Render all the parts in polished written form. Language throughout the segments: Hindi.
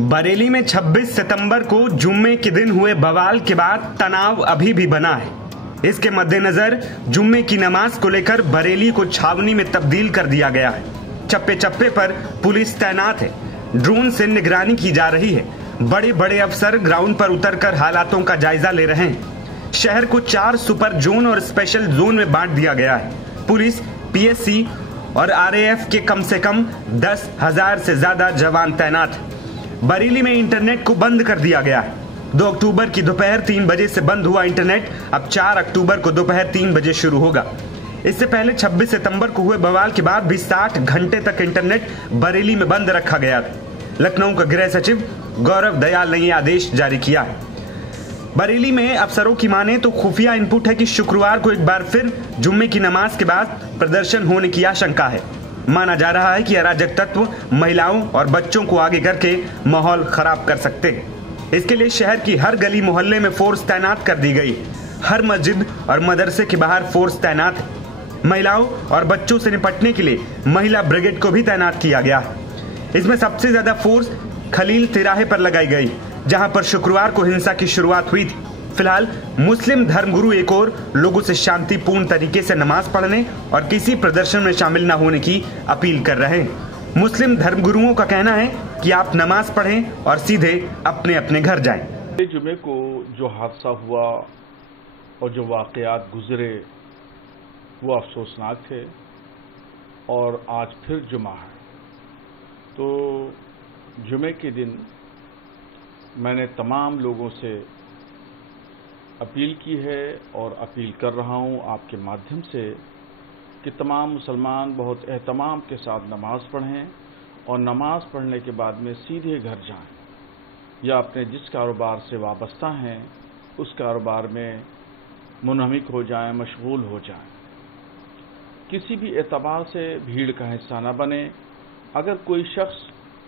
बरेली में 26 सितंबर को जुम्मे के दिन हुए बवाल के बाद तनाव अभी भी बना है। इसके मद्देनजर जुम्मे की नमाज को लेकर बरेली को छावनी में तब्दील कर दिया गया है। चप्पे चप्पे पर पुलिस तैनात है। ड्रोन से निगरानी की जा रही है। बड़े बड़े अफसर ग्राउंड पर उतरकर हालातों का जायजा ले रहे हैं। शहर को 4 सुपर जोन और स्पेशल जोन में बांट दिया गया है। पुलिस, पीएससी और आरएएफ के कम से कम 10,000 से ज्यादा जवान तैनात हैं। बरेली में इंटरनेट को बंद कर दिया गया है। 2 अक्टूबर की दोपहर 3 बजे से बंद हुआ इंटरनेट अब 4 अक्टूबर को दोपहर 3 बजे शुरू होगा। इससे पहले 26 सितंबर को हुए बवाल के बाद भी 60 घंटे तक इंटरनेट बरेली में बंद रखा गया था। लखनऊ का गृह सचिव गौरव दयाल ने यह आदेश जारी किया है। बरेली में अफसरों की माने तो खुफिया इनपुट है कि शुक्रवार को एक बार फिर जुम्मे की नमाज के बाद प्रदर्शन होने की आशंका है। माना जा रहा है कि अराजक तत्व महिलाओं और बच्चों को आगे करके माहौल खराब कर सकते हैं। इसके लिए शहर की हर गली मोहल्ले में फोर्स तैनात कर दी गई। हर मस्जिद और मदरसे के बाहर फोर्स तैनात है। महिलाओं और बच्चों से निपटने के लिए महिला ब्रिगेड को भी तैनात किया गया है। इसमें सबसे ज्यादा फोर्स खलील तिराहे पर लगाई गई, जहां पर शुक्रवार को हिंसा की शुरुआत हुई थी। फिलहाल मुस्लिम धर्मगुरु एक और लोगों से शांतिपूर्ण तरीके से नमाज पढ़ने और किसी प्रदर्शन में शामिल न होने की अपील कर रहे हैं। मुस्लिम धर्मगुरुओं का कहना है कि आप नमाज पढ़ें और सीधे अपने अपने घर जाएं। जुमे को जो हादसा हुआ और जो वाकयात गुजरे वो अफसोसनाक थे और आज फिर जुमा है। तो जुमे के दिन मैंने तमाम लोगों से अपील की है और अपील कर रहा हूं आपके माध्यम से कि तमाम मुसलमान बहुत एहतमाम के साथ नमाज पढ़ें और नमाज पढ़ने के बाद में सीधे घर जाएं या अपने जिस कारोबार से वाबस्ता हैं उस कारोबार में मुनहमिक हो जाएं, मशगूल हो जाएं। किसी भी एतबार से भीड़ का हिस्सा न बने। अगर कोई शख्स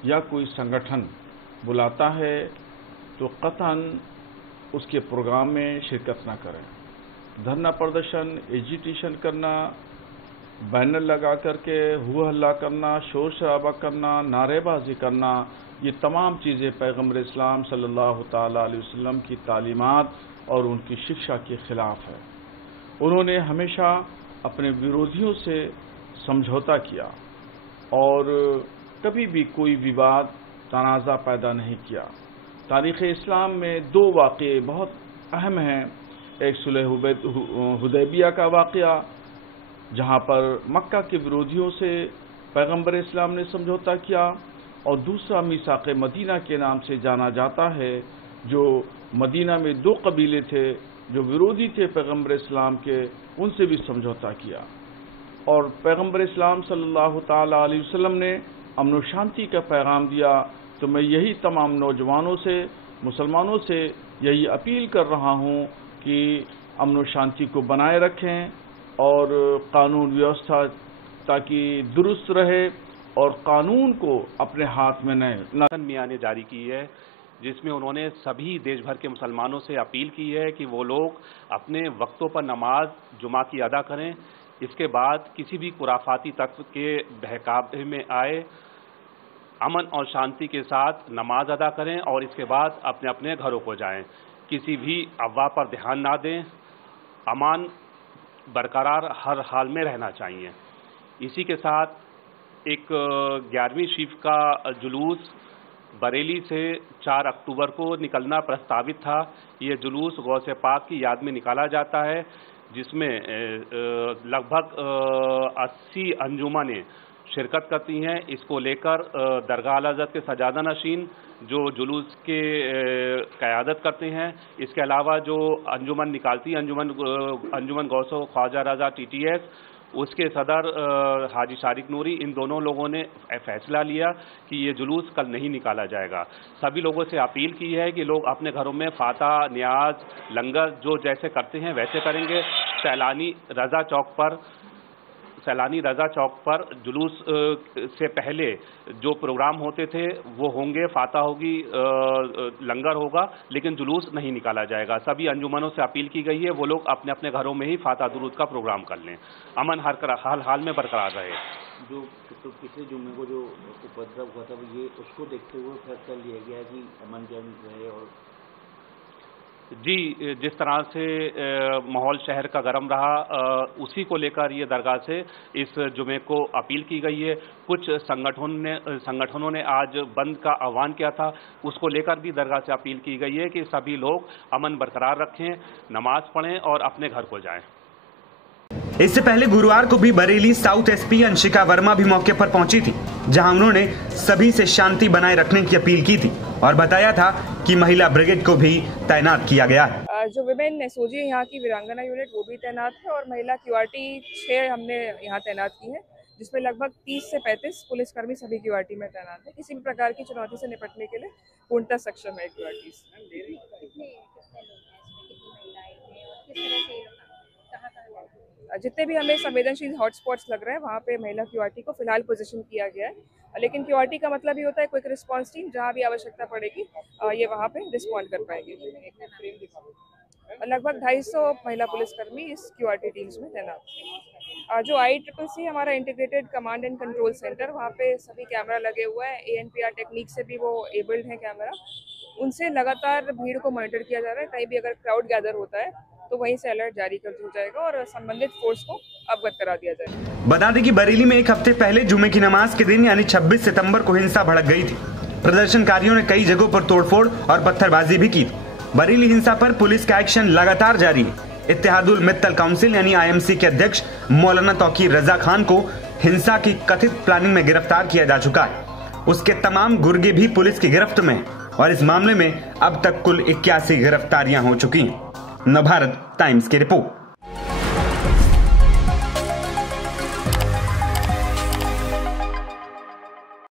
या कोई संगठन बुलाता है तो कतन उसके प्रोग्राम में शिरकत न करें। धरना प्रदर्शन, एजिटेशन करना, बैनर लगा करके हुआ हल्ला करना, शोर शराबा करना, नारेबाजी करना, ये तमाम चीज़ें पैगम्बर इस्लाम सल्लल्लाहु ताला अलैहि वसल्लम की तालीमात और उनकी शिक्षा के खिलाफ है। उन्होंने हमेशा अपने विरोधियों से समझौता किया और कभी भी कोई विवाद, तनाज़ा पैदा नहीं किया। तारीख़ इस्लाम में 2 वाक़ये बहुत अहम हैं। एक सुलह हुदैबिया का वाक़या जहाँ पर मक्का के विरोधियों से पैगम्बर इस्लाम ने समझौता किया और दूसरा मीसाक़ मदीना के नाम से जाना जाता है, जो मदीना में 2 कबीले थे जो विरोधी थे पैगम्बर इस्लाम के, उनसे भी समझौता किया और पैगम्बर इस्लाम सल्लल्लाहु ताला अलैहि वसल्लम ने अमन और शांति का पैगाम दिया। तो मैं यही तमाम नौजवानों से, मुसलमानों से यही अपील कर रहा हूँ कि अमन और शांति को बनाए रखें और कानून व्यवस्था ताकि दुरुस्त रहे और कानून को अपने हाथ में न मियां ने जारी की है, जिसमें उन्होंने सभी देश भर के मुसलमानों से अपील की है कि वो लोग अपने वक्तों पर नमाज जुमा की अदा करें। इसके बाद किसी भी खुराफाती तत्व के बहकावे में आए, अमन और शांति के साथ नमाज अदा करें और इसके बाद अपने अपने घरों को जाएं। किसी भी अफवाह पर ध्यान ना दें। अमान बरकरार हर हाल में रहना चाहिए। इसी के साथ एक 11वीं शिफ का जुलूस बरेली से 4 अक्टूबर को निकलना प्रस्तावित था। ये जुलूस गौसे पाक की याद में निकाला जाता है, जिसमें लगभग 80 अंजुमनें शिरकत करती हैं। इसको लेकर दरगाह आला हज़रत के सजादा नशीन जो जुलूस के क़यादत करते हैं, इसके अलावा जो अंजुमन निकालती है अंजुमन गौसो ख्वाजा रज़ा TTS, उसके सदर हाजी शारिक नूरी, इन दोनों लोगों ने फैसला लिया कि ये जुलूस कल नहीं निकाला जाएगा। सभी लोगों से अपील की है कि लोग अपने घरों में फाता, न्याज, लंगर जो जैसे करते हैं वैसे करेंगे। सैलानी रज़ा चौक पर जुलूस से पहले जो प्रोग्राम होते थे वो होंगे, फाता होगी, लंगर होगा, लेकिन जुलूस नहीं निकाला जाएगा। सभी अंजुमनों से अपील की गई है वो लोग अपने अपने घरों में ही फाता दुरूद का प्रोग्राम कर लें। अमन हर हाल में बरकरार रहे। जो तो पिछले जुम्मे को जो उपद्रव हुआ था ये उसको देखते हुए फैसला लिया गया कि अमन चैन रहे। और जी, जिस तरह से माहौल शहर का गर्म रहा उसी को लेकर ये दरगाह से इस जुमे को अपील की गई है। कुछ संगठनों ने आज बंद का आह्वान किया था, उसको लेकर भी दरगाह से अपील की गई है कि सभी लोग अमन बरकरार रखें, नमाज पढ़ें और अपने घर को जाएं। इससे पहले गुरुवार को भी बरेली साउथ एसपी अंशिका वर्मा भी मौके पर पहुंची थी, जहां उन्होंने सभी से शांति बनाए रखने की अपील की थी और बताया था कि महिला ब्रिगेड को भी तैनात किया गया है। जो विमेन एसओजी यहाँ की वीरांगना यूनिट वो भी तैनात है और महिला क्यूआरटी 6 हमने यहाँ तैनात की है, जिसमें लगभग 30 से 35 पुलिसकर्मी सभी क्यूआरटी में तैनात है। किसी भी प्रकार की चुनौती से निपटने के लिए पूर्णतः सक्षम है क्यूआरटी। जितने भी हमें संवेदनशील हॉटस्पॉट्स लग रहे हैं वहाँ पे महिला क्यूआरटी को फिलहाल पोजीशन किया गया है, लेकिन क्यूआरटी का मतलब ये होता है क्विक रिस्पांस टीम, जहाँ भी आवश्यकता पड़ेगी ये वहाँ पे रिस्पॉन्ड कर पाएंगे। लगभग 250 महिला पुलिसकर्मी इस क्यूआरटी टीम्स में तैनात। जो ICCC हमारा integrated command and control centre, वहाँ पे सभी कैमरा लगे हुए हैं। ANPR टेक्निक से भी वो एबल्ड है कैमरा, उनसे लगातार भीड़ को मॉनिटर किया जा रहा है। कहीं भी अगर क्राउड गैदर होता है तो वहीं से अलर्ट जारी कर दिया जाएगा और संबंधित फोर्स को अवगत करा दिया जाएगा। बता दें कि बरेली में एक हफ्ते पहले जुमे की नमाज के दिन यानी 26 सितंबर को हिंसा भड़क गई थी। प्रदर्शनकारियों ने कई जगहों पर तोड़फोड़ और पत्थरबाजी भी की। बरेली हिंसा पर पुलिस का एक्शन लगातार जारी है। इत्तेहादुल मित्तल काउंसिल यानी IMC के अध्यक्ष मौलाना तौकीर रजा खान को हिंसा की कथित प्लानिंग में गिरफ्तार किया जा चुका है। उसके तमाम गुर्गे भी पुलिस की गिरफ्त में और इस मामले में अब तक कुल 81 गिरफ्तारियां हो चुकी हैं। नवभारत टाइम्स की रिपोर्ट।